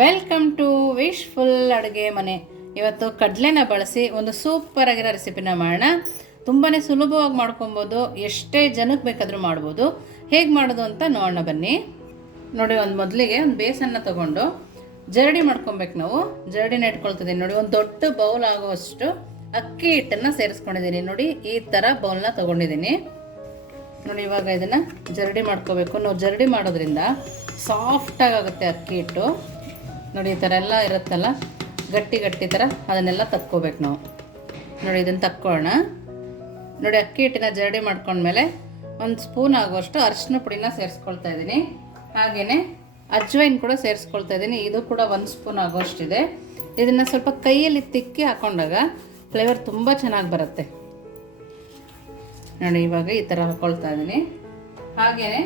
Welcome to wishful ಅಡುಗೆ ಮನೆ. ಇವತ್ತು ಕಡಲೆನ ಬಳಸಿ ಒಂದು ಸೂಪರ್ ಆಗಿರೋ ರೆಸಿಪಿನ ಮಾಡೋಣ. ತುಂಬಾ ಸುಲಭವಾಗಿ ಮಾಡ್ಕೊಬೋದು, ಎಷ್ಟೇ ಜನಕ್ಕೆ ಬೇಕಾದರೂ ಮಾಡ್ಬೋದು. ಹೇಗೆ ಮಾಡೋದು ಅಂತ ನೋಡೋಣ ಬನ್ನಿ. ನೋಡಿ, ಮೊದಲಿಗೆ ಒಂದು ಬೇಸನ್ನ ತೊಗೊಂಡು ಜರಡಿ ಮಾಡ್ಕೊಬೇಕು. ನಾವು ಜರಡಿನ ಇಟ್ಕೊಳ್ತಿದ್ದೀನಿ. ನೋಡಿ, ಒಂದು ದೊಡ್ಡ ಬೌಲ್ ಆಗುವಷ್ಟು ಅಕ್ಕಿ ಹಿಟ್ಟನ್ನು ಸೇರಿಸ್ಕೊಂಡಿದ್ದೀನಿ. ನೋಡಿ, ಈ ಥರ ಬೌಲ್ನ ತೊಗೊಂಡಿದ್ದೀನಿ. ನೋಡಿ, ಇವಾಗ ಇದನ್ನು ಜರಡಿ ಮಾಡ್ಕೋಬೇಕು. ನಾವು ಜರಡಿ ಮಾಡೋದ್ರಿಂದ ಸಾಫ್ಟಾಗಿ ಆಗುತ್ತೆ ಅಕ್ಕಿ ಹಿಟ್ಟು. ನೋಡಿ, ಈ ಥರ ಎಲ್ಲ ಇರುತ್ತಲ್ಲ, ಗಟ್ಟಿ ಗಟ್ಟಿ ಥರ, ಅದನ್ನೆಲ್ಲ ತಕ್ಕೋಬೇಕು ನಾವು. ನೋಡಿ, ಇದನ್ನು ತಕ್ಕೊಳ್ಳೋಣ. ನೋಡಿ, ಅಕ್ಕಿ ಹಿಟ್ಟಿನ ಜರಡಿ ಮಾಡ್ಕೊಂಡ್ಮೇಲೆ ಒಂದು ಸ್ಪೂನ್ ಆಗುವಷ್ಟು ಅರಿಶಿನ ಪುಡಿನ ಸೇರಿಸ್ಕೊಳ್ತಾ ಇದ್ದೀನಿ. ಹಾಗೆಯೇ ಅಜ್ವೈನ್ ಕೂಡ ಸೇರಿಸ್ಕೊಳ್ತಾ ಇದ್ದೀನಿ. ಇದು ಕೂಡ 1 ಸ್ಪೂನ್ ಆಗುವಷ್ಟಿದೆ. ಇದನ್ನು ಸ್ವಲ್ಪ ಕೈಯಲ್ಲಿ ತಿಕ್ಕಿ ಹಾಕೊಂಡಾಗ ಫ್ಲೇವರ್ ತುಂಬ ಚೆನ್ನಾಗಿ ಬರುತ್ತೆ. ನೋಡಿ, ಇವಾಗ ಈ ಥರ ಹಾಕ್ಕೊಳ್ತಾ ಇದ್ದೀನಿ. ಹಾಗೆಯೇ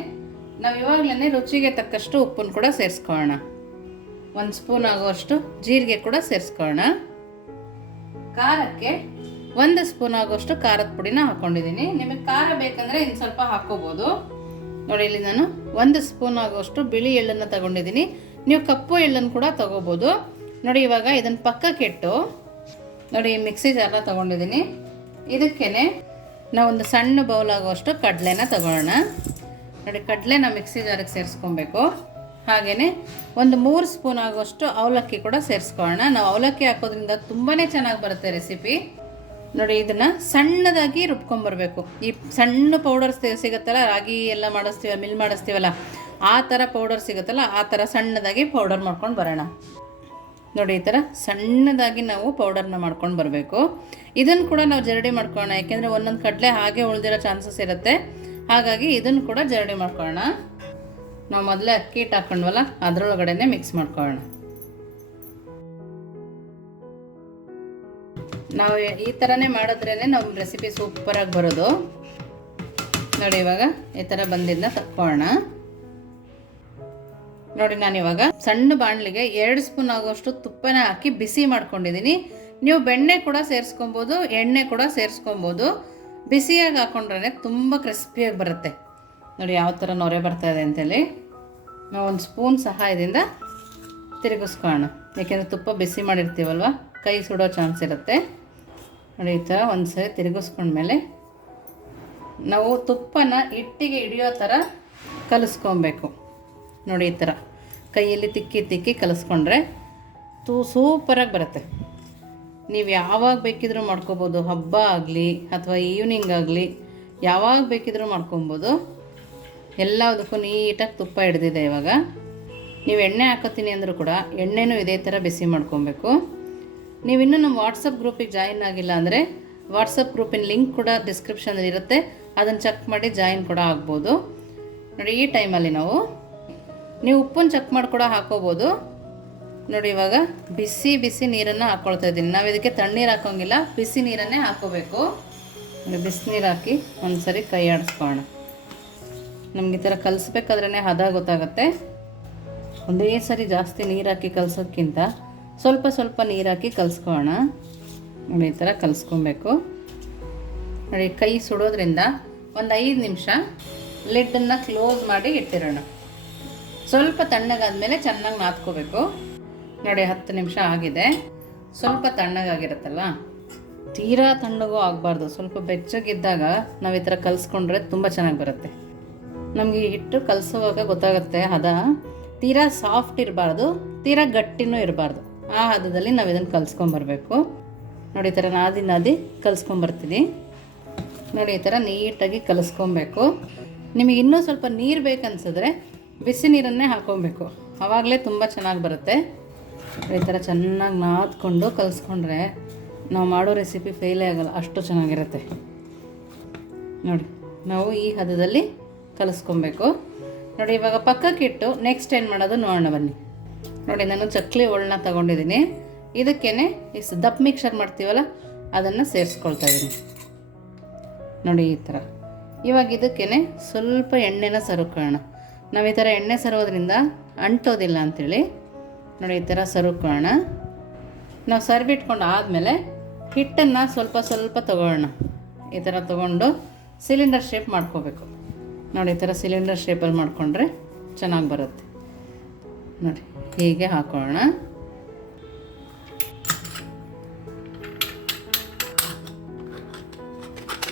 ನಾವು ಇವಾಗಲೇ ರುಚಿಗೆ ತಕ್ಕಷ್ಟು ಉಪ್ಪನ್ನು ಕೂಡ ಸೇರಿಸ್ಕೊಳ್ಳೋಣ. 1 ಸ್ಪೂನ್ ಆಗುವಷ್ಟು ಜೀರಿಗೆ ಕೂಡ ಸೇರಿಸ್ಕೊಳ್ಳೋಣ. ಖಾರಕ್ಕೆ 1 ಸ್ಪೂನ್ ಆಗುವಷ್ಟು ಖಾರದ ಪುಡಿನ ಹಾಕ್ಕೊಂಡಿದ್ದೀನಿ. ನಿಮಗೆ ಖಾರ ಬೇಕಂದರೆ ಇನ್ನು ಸ್ವಲ್ಪ ಹಾಕ್ಕೋಬೋದು. ನೋಡಿ, ಇಲ್ಲಿ ನಾನು 1 ಸ್ಪೂನ್ ಆಗುವಷ್ಟು ಬಿಳಿ ಎಳ್ಳನ್ನು ತಗೊಂಡಿದ್ದೀನಿ. ನೀವು ಕಪ್ಪು ಎಳ್ಳನ್ನು ಕೂಡ ತಗೋಬೋದು. ನೋಡಿ, ಇವಾಗ ಇದನ್ನು ಪಕ್ಕಕ್ಕೆ ಇಟ್ಟು, ನೋಡಿ, ಮಿಕ್ಸಿ ಜಾರ್ನ ತೊಗೊಂಡಿದ್ದೀನಿ. ಇದಕ್ಕೇ ನಾವೊಂದು ಸಣ್ಣ ಬೌಲ್ ಆಗುವಷ್ಟು ಕಡಲೆನ ತಗೊಳ್ಳೋಣ. ನೋಡಿ, ಕಡಲೆನ ಮಿಕ್ಸಿ ಜಾರಿಗೆ ಸೇರಿಸ್ಕೊಬೇಕು. ಹಾಗೆಯೇ ಒಂದು 3 ಸ್ಪೂನ್ ಆಗುವಷ್ಟು ಅವಲಕ್ಕಿ ಕೂಡ ಸೇರಿಸ್ಕೊಳ್ಳೋಣ. ನಾವು ಅವಲಕ್ಕಿ ಹಾಕೋದ್ರಿಂದ ತುಂಬಾ ಚೆನ್ನಾಗಿ ಬರುತ್ತೆ ರೆಸಿಪಿ. ನೋಡಿ, ಇದನ್ನು ಸಣ್ಣದಾಗಿ ರುಬ್ಕೊಂಬರ್ಬೇಕು. ಈ ಸಣ್ಣ ಪೌಡರ್ ಸಿಗುತ್ತಲ್ಲ, ರಾಗಿ ಎಲ್ಲ ಮಿಲ್ ಮಾಡಿಸ್ತೀವಲ್ಲ, ಆ ಥರ ಪೌಡರ್ ಸಿಗುತ್ತಲ್ಲ, ಆ ಥರ ಸಣ್ಣದಾಗಿ ಪೌಡರ್ ಮಾಡ್ಕೊಂಡು ಬರೋಣ. ನೋಡಿ, ಈ ಥರ ಸಣ್ಣದಾಗಿ ನಾವು ಪೌಡರ್ನ ಮಾಡ್ಕೊಂಡು ಬರಬೇಕು. ಇದನ್ನು ಕೂಡ ನಾವು ಜರಡಿ ಮಾಡ್ಕೊಳ್ಳೋಣ. ಯಾಕೆಂದರೆ ಒಂದೊಂದು ಕಡಲೆ ಹಾಗೆ ಉಳಿದಿರೋ ಚಾನ್ಸಸ್ ಇರುತ್ತೆ. ಹಾಗಾಗಿ ಇದನ್ನು ಕೂಡ ಜರಡಿ ಮಾಡ್ಕೊಳ್ಳೋಣ. ನಾವು ಮೊದಲೇ ಅಕ್ಕಿ ಹಿಟ್ಟು ಹಾಕ್ಕೊಂಡ್ವಲ್ಲ, ಅದರೊಳಗಡೆ ಮಿಕ್ಸ್ ಮಾಡ್ಕೊಳ್ಳೋಣ. ನಾವು ಈ ಥರನೇ ಮಾಡಿದ್ರೇ ನಮ್ಮ ರೆಸಿಪಿ ಸೂಪರಾಗಿ ಬರೋದು. ನೋಡಿ, ಇವಾಗ ಈ ಥರ ಬಂದಿದ್ದನ್ನ ತಕ್ಕೊಳ್ಳೋಣ. ನೋಡಿ, ನಾನಿವಾಗ ಸಣ್ಣ ಬಾಣಲಿಗೆ 2 ಸ್ಪೂನ್ ಆಗುವಷ್ಟು ತುಪ್ಪನ ಹಾಕಿ ಬಿಸಿ ಮಾಡ್ಕೊಂಡಿದ್ದೀನಿ. ನೀವು ಬೆಣ್ಣೆ ಕೂಡ ಸೇರಿಸ್ಕೊಬೋದು, ಎಣ್ಣೆ ಕೂಡ ಸೇರಿಸ್ಕೊಬೋದು. ಬಿಸಿಯಾಗಿ ಹಾಕ್ಕೊಂಡ್ರೆ ತುಂಬ ಕ್ರಿಸ್ಪಿಯಾಗಿ ಬರುತ್ತೆ. ನೋಡಿ, ಯಾವ ಥರ ನೊರೆ ಬರ್ತಾಯಿದೆ ಅಂತೇಳಿ. ನಾವು 1 ಸ್ಪೂನ್ ಸಹಾಯದಿಂದ ತಿರುಗಿಸ್ಕೊಳ್ಳೋಣ. ಏಕೆಂದರೆ ತುಪ್ಪ ಬಿಸಿ ಮಾಡಿರ್ತೀವಲ್ವ, ಕೈ ಸುಡೋ ಚಾನ್ಸ್ ಇರುತ್ತೆ. ನೋಡಿ, ಈ ಥರ ಒಂದು ಸರಿ ತಿರುಗಿಸ್ಕೊಂಡ್ಮೇಲೆ ನಾವು ತುಪ್ಪನ ಹಿಟ್ಟಿಗೆ ಹಿಡಿಯೋ ಥರ ಕಲಿಸ್ಕೊಬೇಕು. ನೋಡಿ, ಈ ಥರ ಕೈಯಲ್ಲಿ ತಿಕ್ಕಿ ಕಲಿಸ್ಕೊಂಡ್ರೆ ಸೂಪರಾಗಿ ಬರುತ್ತೆ. ನೀವು ಯಾವಾಗ ಬೇಕಿದ್ರೂ ಮಾಡ್ಕೊಬೋದು. ಹಬ್ಬ ಆಗಲಿ ಅಥವಾ ಈವ್ನಿಂಗ್ ಆಗಲಿ, ಯಾವಾಗ ಬೇಕಿದ್ರೂ ಮಾಡ್ಕೊಬೋದು. ಎಲ್ಲದಕ್ಕೂ ನೀಟಾಗಿ ತುಪ್ಪ ಹಿಡ್ದಿದೆ. ಇವಾಗ ನೀವು ಎಣ್ಣೆ ಹಾಕೋತೀನಿ ಅಂದರೂ ಕೂಡ ಎಣ್ಣೆನೂ ಇದೇ ಥರ ಬಿಸಿ ಮಾಡ್ಕೊಬೇಕು. ನೀವಿನ್ನೂ ನಮ್ಮ ವಾಟ್ಸಪ್ ಗ್ರೂಪಿಗೆ ಜಾಯಿನ್ ಆಗಿಲ್ಲ ಅಂದರೆ ವಾಟ್ಸಪ್ ಗ್ರೂಪಿನ ಲಿಂಕ್ ಕೂಡ ಡಿಸ್ಕ್ರಿಪ್ಷನಲ್ಲಿ ಇರುತ್ತೆ. ಅದನ್ನು ಚೆಕ್ ಮಾಡಿ ಜಾಯಿನ್ ಕೂಡ ಆಗ್ಬೋದು. ನೋಡಿ, ಈ ಟೈಮಲ್ಲಿ ನೀವು ಉಪ್ಪನ್ನು ಚೆಕ್ ಮಾಡಿ ಕೂಡ ಹಾಕೋಬೋದು. ನೋಡಿ, ಇವಾಗ ಬಿಸಿ ನೀರನ್ನು ಹಾಕ್ಕೊಳ್ತಾ ಇದ್ದೀನಿ. ನಾವು ಇದಕ್ಕೆ ತಣ್ಣೀರು ಹಾಕೋಂಗಿಲ್ಲ, ಬಿಸಿ ನೀರನ್ನೇ ಹಾಕೋಬೇಕು. ಬಿಸಿನೀರು ಹಾಕಿ ಒಂದು ಸರಿ ಕೈ ಆಡಿಸ್ಕೊಳ್ಳೋಣ. ನಮ್ಗೆ ಈ ಥರ ಕಲಿಸ್ಬೇಕಾದ್ರೇ ಹದ ಗೊತ್ತಾಗುತ್ತೆ. ಒಂದೇ ಸರಿ ಜಾಸ್ತಿ ನೀರು ಹಾಕಿ ಕಲಸೋಕ್ಕಿಂತ ಸ್ವಲ್ಪ ನೀರು ಹಾಕಿ ಕಲಿಸ್ಕೊಳ್ಳೋಣ. ನೋಡಿ, ಈ ಥರ ಕಲಿಸ್ಕೊಬೇಕು. ನೋಡಿ, ಕೈ ಸುಡೋದ್ರಿಂದ ಒಂದು 5 ನಿಮಿಷ ಲಿಡ್ಡನ್ನು ಕ್ಲೋಸ್ ಮಾಡಿ ಇಟ್ಟಿರೋಣ. ಸ್ವಲ್ಪ ತಣ್ಣಗಾದ್ಮೇಲೆ ಚೆನ್ನಾಗಿ ನಾದ್ಕೋಬೇಕು. ನೋಡಿ, 10 ನಿಮಿಷ ಆಗಿದೆ. ಸ್ವಲ್ಪ ತಣ್ಣಗಾಗಿರುತ್ತಲ್ಲ, ತೀರಾ ತಣ್ಣಗೂ ಆಗಬಾರ್ದು. ಸ್ವಲ್ಪ ಬೆಚ್ಚಗಿದ್ದಾಗ ನಾವು ಈ ಥರ ಕಲಿಸ್ಕೊಂಡ್ರೆ ತುಂಬ ಚೆನ್ನಾಗಿ ಬರುತ್ತೆ. ನಮಗೆ ಹಿಟ್ಟು ಕಲಿಸೋವಾಗ ಗೊತ್ತಾಗುತ್ತೆ ಹದ. ತೀರಾ ಸಾಫ್ಟ್ ಇರಬಾರ್ದು, ತೀರಾ ಗಟ್ಟಿನೂ ಇರಬಾರ್ದು. ಆ ಹದದಲ್ಲಿ ನಾವು ಇದನ್ನು ಕಲಿಸ್ಕೊಂಬರ್ಬೇಕು. ನೋಡಿ, ಈ ಥರ ನಾದಿ ಕಲಿಸ್ಕೊಂಬರ್ತೀನಿ. ನೋಡಿ, ಈ ಥರ ನೀಟಾಗಿ ಕಲಿಸ್ಕೊಬೇಕು. ನಿಮಗೆ ಇನ್ನೂ ಸ್ವಲ್ಪ ನೀರು ಬೇಕನ್ಸಿದ್ರೆ ಬಿಸಿ ನೀರನ್ನೇ ಹಾಕ್ಕೊಬೇಕು. ಆವಾಗಲೇ ತುಂಬ ಚೆನ್ನಾಗಿ ಬರುತ್ತೆ. ಈ ಥರ ಚೆನ್ನಾಗಿ ನಾದ್ಕೊಂಡು ಕಲಿಸ್ಕೊಂಡ್ರೆ ನಾವು ಮಾಡೋ ರೆಸಿಪಿ ಫೇಲೇ ಆಗೋಲ್ಲ, ಅಷ್ಟು ಚೆನ್ನಾಗಿರುತ್ತೆ. ನೋಡಿ, ನಾವು ಈ ಹದದಲ್ಲಿ ಕಲಿಸ್ಕೊಬೇಕು. ನೋಡಿ, ಇವಾಗ ಪಕ್ಕಕ್ಕೆ ಇಟ್ಟು ನೆಕ್ಸ್ಟ್ ಏನು ಮಾಡೋದು ನೋಡೋಣ ಬನ್ನಿ. ನೋಡಿ, ನಾನು ಚಕ್ಲಿ ಒಳ್ಳನ್ನ ತೊಗೊಂಡಿದ್ದೀನಿ. ಇದಕ್ಕೇ ದಪ್ಪ ಮಿಕ್ಸರ್ ಮಾಡ್ತೀವಲ್ಲ, ಅದನ್ನು ಸೇರಿಸ್ಕೊಳ್ತಾ ಇದ್ದೀನಿ. ನೋಡಿ, ಈ ಥರ. ಇವಾಗ ಇದಕ್ಕೇ ಸ್ವಲ್ಪ ಎಣ್ಣೆನ ಸರುಕೊಳ್ಳೋಣ. ನಾವು ಈ ಥರ ಎಣ್ಣೆ ಸರೋದ್ರಿಂದ ಅಂಟೋದಿಲ್ಲ ಅಂಥೇಳಿ. ನೋಡಿ, ಈ ಥರ ಸರುಕೊಳ್ಳೋಣ. ನಾವು ಸರ್ಬಿಟ್ಕೊಂಡು ಆದಮೇಲೆ ಹಿಟ್ಟನ್ನು ಸ್ವಲ್ಪ ತೊಗೊಳ್ಳೋಣ. ಈ ಥರ ತೊಗೊಂಡು ಸಿಲಿಂಡರ್ ಶೇಪ್ ಮಾಡ್ಕೋಬೇಕು. ನೋಡಿ, ಈ ಥರ ಸಿಲಿಂಡರ್ ಶೇಪಲ್ಲಿ ಮಾಡಿಕೊಂಡ್ರೆ ಚೆನ್ನಾಗಿ ಬರುತ್ತೆ. ನೋಡಿ, ಹೀಗೆ ಹಾಕೊಳ್ಳೋಣ.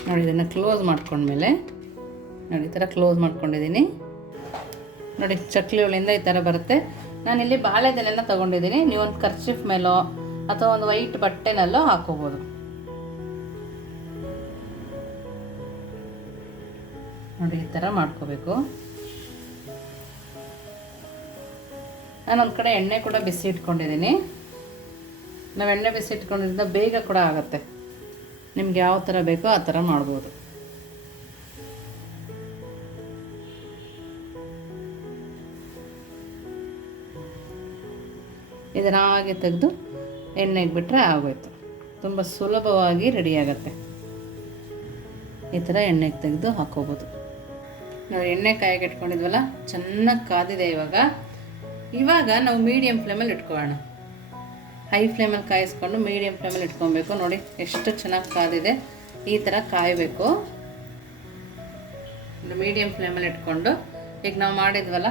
ನೋಡಿ ಇದನ್ನು ಕ್ಲೋಸ್ ಮಾಡ್ಕೊಂಡ್ಮೇಲೆ ನೋಡಿ ಈ ಥರ ಕ್ಲೋಸ್ ಮಾಡ್ಕೊಂಡಿದ್ದೀನಿ. ನೋಡಿ ಚಕ್ಲಿ ಒಳ್ಳಿಂದ ಈ ಥರ ಬರುತ್ತೆ. ನಾನಿಲ್ಲಿ ಬಾಳೆದೆಲೆನ ತೊಗೊಂಡಿದ್ದೀನಿ. ನೀವೊಂದು ಕರ್ಚಿಫ್ ಮೇಲೋ ಅಥವಾ ಒಂದು ವೈಟ್ ಬಟ್ಟೆನಲ್ಲೋ ಹಾಕೋಬೋದು. ನೋಡಿ ಈ ಥರ ಮಾಡ್ಕೋಬೇಕು. ನಾನೊಂದು ಕಡೆ ಎಣ್ಣೆ ಕೂಡ ಬಿಸಿ ಇಟ್ಕೊಂಡಿದ್ದೀನಿ. ನಾವು ಎಣ್ಣೆ ಬಿಸಿ ಇಟ್ಕೊಂಡಿದ್ದರಿಂದ ಬೇಗ ಕೂಡ ಆಗುತ್ತೆ. ನಿಮ್ಗೆ ಯಾವ ಥರ ಬೇಕೋ ಆ ಥರ ಮಾಡ್ಬೋದು. ಇದನ್ನು ಹಾಗೆ ತೆಗೆದು ಎಣ್ಣೆಗೆ ಬಿಟ್ಟರೆ ಆಗೋಯ್ತು. ತುಂಬ ಸುಲಭವಾಗಿ ರೆಡಿ ಆಗುತ್ತೆ. ಈ ಥರ ಎಣ್ಣೆಗೆ ತೆಗೆದು ಹಾಕೋಬೋದು. ನಾವು ಎಣ್ಣೆ ಕಾಯಿಗೆ ಇಟ್ಕೊಂಡಿದ್ವಲ್ಲ, ಚೆನ್ನಾಗಿ ಕಾದಿದೆ. ಇವಾಗ ನಾವು ಮೀಡಿಯಮ್ ಫ್ಲೇಮಲ್ಲಿ ಇಟ್ಕೊಳ್ಳೋಣ. ಹೈ ಫ್ಲೇಮಲ್ಲಿ ಕಾಯಿಸ್ಕೊಂಡು ಮೀಡಿಯಮ್ ಫ್ಲೇಮಲ್ಲಿ ಇಟ್ಕೊಬೇಕು. ನೋಡಿ ಎಷ್ಟು ಚೆನ್ನಾಗಿ ಕಾದಿದೆ. ಈ ಥರ ಕಾಯಬೇಕು. ಮೀಡಿಯಮ್ ಫ್ಲೇಮಲ್ಲಿ ಇಟ್ಕೊಂಡು ಈಗ ನಾವು ಮಾಡಿದ್ವಲ್ಲ,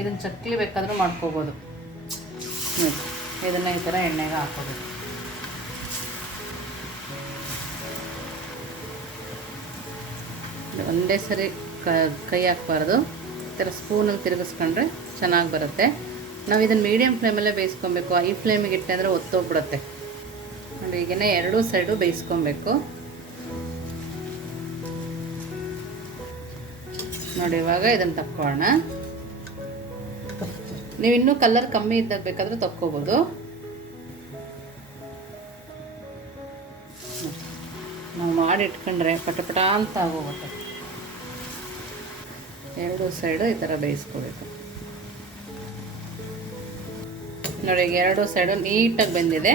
ಇದನ್ನು ಚಕ್ಲಿ ಬೇಕಾದರೂ ಮಾಡ್ಕೋಬೋದು. ಇದನ್ನು ಈ ಥರ ಎಣ್ಣೆಗೆ ಹಾಕೋಬೇಕು. ಒಂದೇ ಸರಿ ಕೈ ಹಾಕಬಾರ್ದು. ಈ ಥರ ಸ್ಪೂನಲ್ಲಿ ತಿರುಗಿಸ್ಕೊಂಡ್ರೆ ಚೆನ್ನಾಗಿ ಬರುತ್ತೆ. ನಾವು ಇದನ್ನು ಮೀಡಿಯಮ್ ಫ್ಲೇಮಲ್ಲೇ ಬೇಯಿಸ್ಕೊಬೇಕು. ಹೈ ಫ್ಲೇಮಿಗೆ ಇಟ್ಟೆ ಅಂದರೆ ಒತ್ತೋಗ್ಬಿಡುತ್ತೆ. ನೋಡಿ ಈಗೇ ಎರಡೂ ಸೈಡು ಬೇಯಿಸ್ಕೊಬೇಕು. ನೋಡಿ ಇವಾಗ ಇದನ್ನು ತಕ್ಕೊಳ್ಳೋಣ. ನೀವು ಇನ್ನೂ ಕಲರ್ ಕಮ್ಮಿ ಇದ್ದಾಗ ಬೇಕಾದರೂ ತಕ್ಕೋಬೋದು. ನಾವು ಮಾಡಿ ಇಟ್ಕೊಂಡ್ರೆ ಪಟಪಟ ಅಂತ ಆಗೋಗುತ್ತೆ. ಎರಡೂ ಸೈಡು ಈ ಥರ ಬೇಯಿಸ್ಕೋಬೇಕು. ನೋಡಿ ಈಗ ಎರಡೂ ಸೈಡು ನೀಟಾಗಿ ಬೆಂದಿದೆ.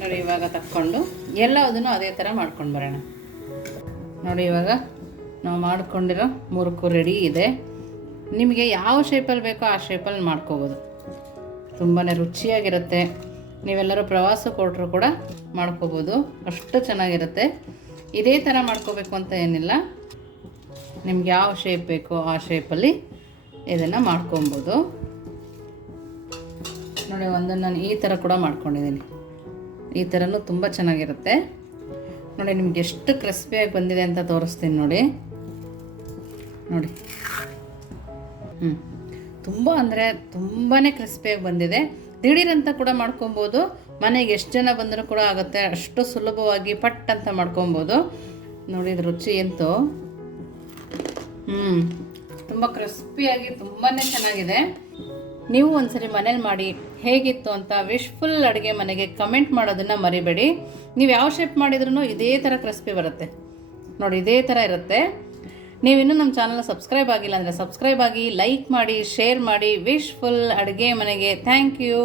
ನೋಡಿ ಇವಾಗ ತಕ್ಕೊಂಡು ಎಲ್ಲದನ್ನು ಅದೇ ಥರ ಮಾಡ್ಕೊಂಡು ಬರೋಣ. ನೋಡಿ ಇವಾಗ ನಾವು ಮಾಡ್ಕೊಂಡಿರೋ ಮುರುಕು ರೆಡಿ ಇದೆ. ನಿಮಗೆ ಯಾವ ಶೇಪಲ್ಲಿ ಬೇಕೋ ಆ ಶೇಪಲ್ಲಿ ಮಾಡ್ಕೋಬೋದು. ತುಂಬಾ ರುಚಿಯಾಗಿರುತ್ತೆ. ನೀವೆಲ್ಲರೂ ಪ್ರವಾಸಕ್ಕೆ ಹೊರಟ್ರು ಕೂಡ ಮಾಡ್ಕೋಬೋದು. ಅಷ್ಟು ಚೆನ್ನಾಗಿರುತ್ತೆ. ಇದೇ ಥರ ಮಾಡ್ಕೋಬೇಕು ಅಂತ ಏನಿಲ್ಲ. ನಿಮ್ಗೆ ಯಾವ ಶೇಪ್ ಬೇಕೋ ಆ ಶೇಪಲ್ಲಿ ಇದನ್ನು ಮಾಡ್ಕೊಬೋದು. ನೋಡಿ ಒಂದನ್ನು ನಾನು ಈ ಥರ ಕೂಡ ಮಾಡ್ಕೊಂಡಿದ್ದೀನಿ. ಈ ಥರನೂ ತುಂಬ ಚೆನ್ನಾಗಿರುತ್ತೆ. ನೋಡಿ ನಿಮ್ಗೆ ಎಷ್ಟು ಕ್ರಿಸ್ಪಿಯಾಗಿ ಬಂದಿದೆ ಅಂತ ತೋರಿಸ್ತೀನಿ. ನೋಡಿ ನೋಡಿ ತುಂಬ ಅಂದರೆ ತುಂಬಾ ಕ್ರಿಸ್ಪಿಯಾಗಿ ಬಂದಿದೆ. ದಿಢೀರಂತ ಕೂಡ ಮಾಡ್ಕೊಬೋದು. ಮನೆಗೆ ಎಷ್ಟು ಜನ ಬಂದರೂ ಕೂಡ ಆಗುತ್ತೆ. ಅಷ್ಟು ಸುಲಭವಾಗಿ ಪಟ್ ಅಂತ ಮಾಡ್ಕೊಬೋದು. ನೋಡಿ ಇದು ರುಚಿ ಅಂತೂ ತುಂಬ ಕ್ರಿಸ್ಪಿಯಾಗಿ ತುಂಬಾ ಚೆನ್ನಾಗಿದೆ. ನೀವು ಒಂದ್ಸರಿ ಮನೇಲಿ ಮಾಡಿ ಹೇಗಿತ್ತು ಅಂತ ವಿಶ್ಫುಲ್ ಅಡುಗೆ ಮನೆಗೆ ಕಮೆಂಟ್ ಮಾಡೋದನ್ನು ಮರಿಬೇಡಿ. ನೀವು ಯಾವ ಶೇಪ್ ಮಾಡಿದ್ರೂ ಇದೇ ಥರ ಕ್ರಿಸ್ಪಿ ಬರುತ್ತೆ. ನೋಡಿ ಇದೇ ಥರ ಇರುತ್ತೆ. ನೀವಿನ್ನೂ ನಮ್ಮ ಚಾನಲ್ನ ಸಬ್ಸ್ಕ್ರೈಬ್ ಆಗಿಲ್ಲ ಅಂದರೆ ಸಬ್ಸ್ಕ್ರೈಬ್ ಆಗಿ, ಲೈಕ್ ಮಾಡಿ, ಶೇರ್ ಮಾಡಿ. ವಿಶ್ಫುಲ್ ಅಡುಗೆ ಮನೆಗೆ ಥ್ಯಾಂಕ್ ಯು.